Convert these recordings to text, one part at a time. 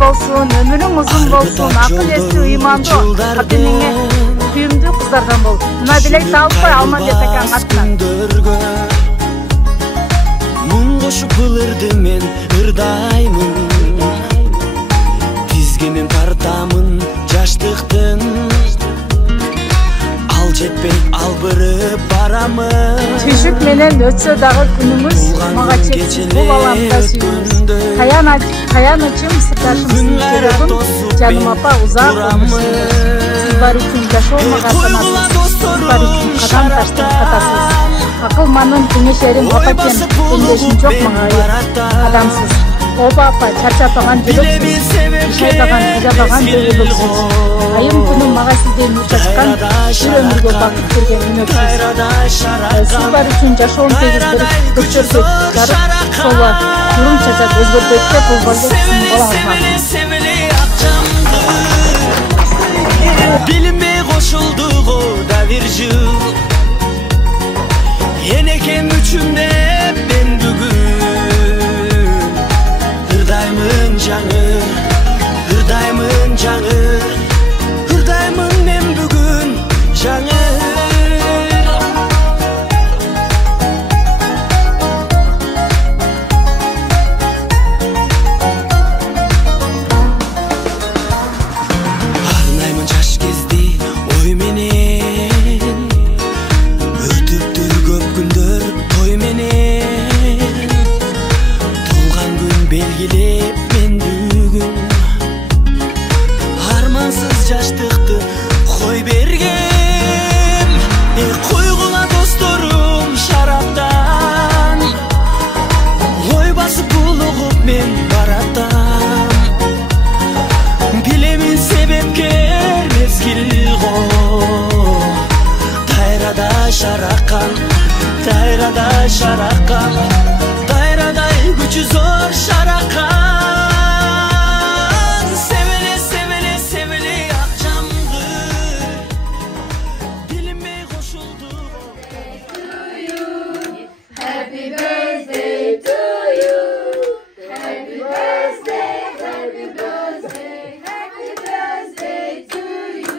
Болsun, ömürün uzun bolsun, akıl esi imandı, hatinine kүйümдүү kızlardan bol. Mına bilek salып koy, Alman Бесакан атынан. Муң кошуп ылырды мен ырдаймын, тизгенин тартамын жаштыктын. Ал жетпей албырып барамын. Түйшүк менен өтсө дагы күнүмүз, мага чексиз бул аламда сүйүмүз. Таянычым сырдашым керегим, жаным апа узак өмүр сүрүңүз. Сиз бар үчүн жашоомага санатсыз, сиз бар үчүн кадам таштын катасыз. Акылманын кеңешерин апакен, өндөшүм жок мага айып, адамсыз. Оба апа чарчатаган жүрөксүз, жашайбаган, жабаган жүрөксүз. Айым күнүм мага сизден үч ачкан, бир өмүргө бакыт берген үнөксүз. Сиз бар үчүн жашоом тегиздирип, көчөрдөйт, жарык сола, юрум чачат өзгөрдөйт деп болбоду сиздин балаңызман. Билинбей кошулду го да бир жыл, энекем үчүн деп мен бүгүн ырдаймын жаңы, ырдаймын жаңы, ырдаймын мен бүгүн жаңы. Арнаймын жаш кезди ой менен, өтүптүр көп күндөр той менен, тулган күн белгилеп мен бүгүн армансыз жаштыкты кой бергем. Койгула досторум шараптан, ой басып булугуп мен баратам. Билемин себепкер мезгил го, дайрада шаракан, дайрада шаракан, дайрадай күчү зор шаракан. Sevele sevele sevele akşamdır, bilinmey koşuldu. Happy birthday to you. Happy birthday, happy birthday, happy birthday to you.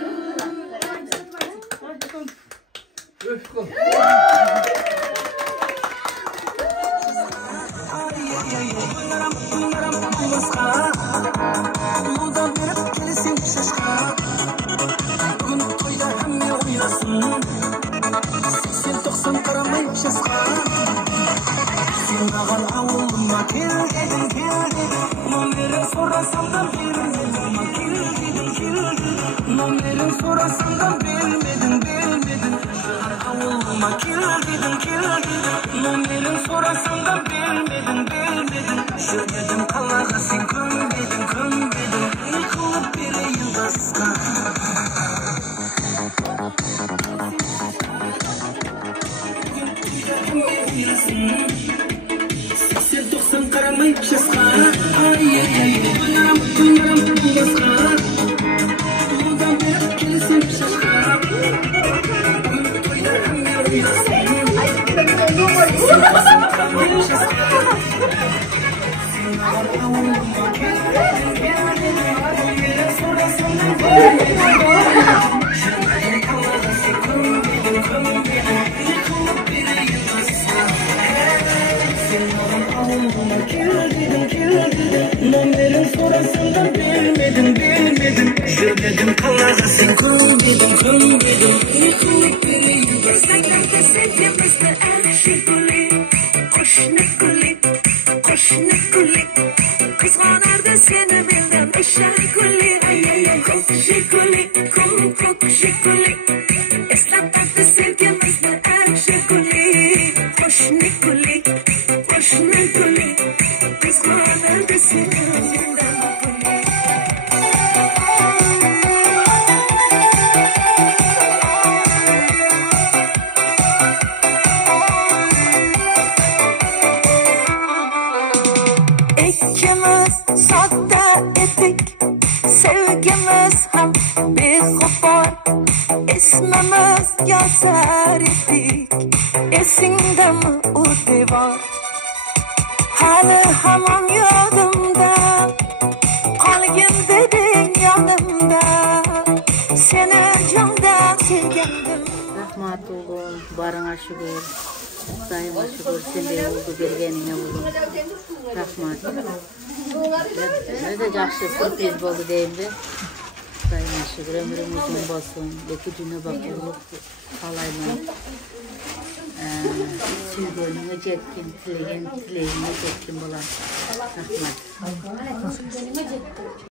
beg'ubor esmamiz yozar edik, esingdami u devor? Hali hamon yodimda, qolgin deding yonimda, seni jondan sevgandim. Rahmat oğlum, barına şükür, dayıma şükür, sende oldu, bergenine oldu. Rahmat. Öyle yaxşı sürpriz oldu deyim de. Dayıma şükür, ömrüm uzun olsun, iki güne bakıyorum, kalayman. Süygönüme jetkin, tileğime jetkin bulan. Rahmat.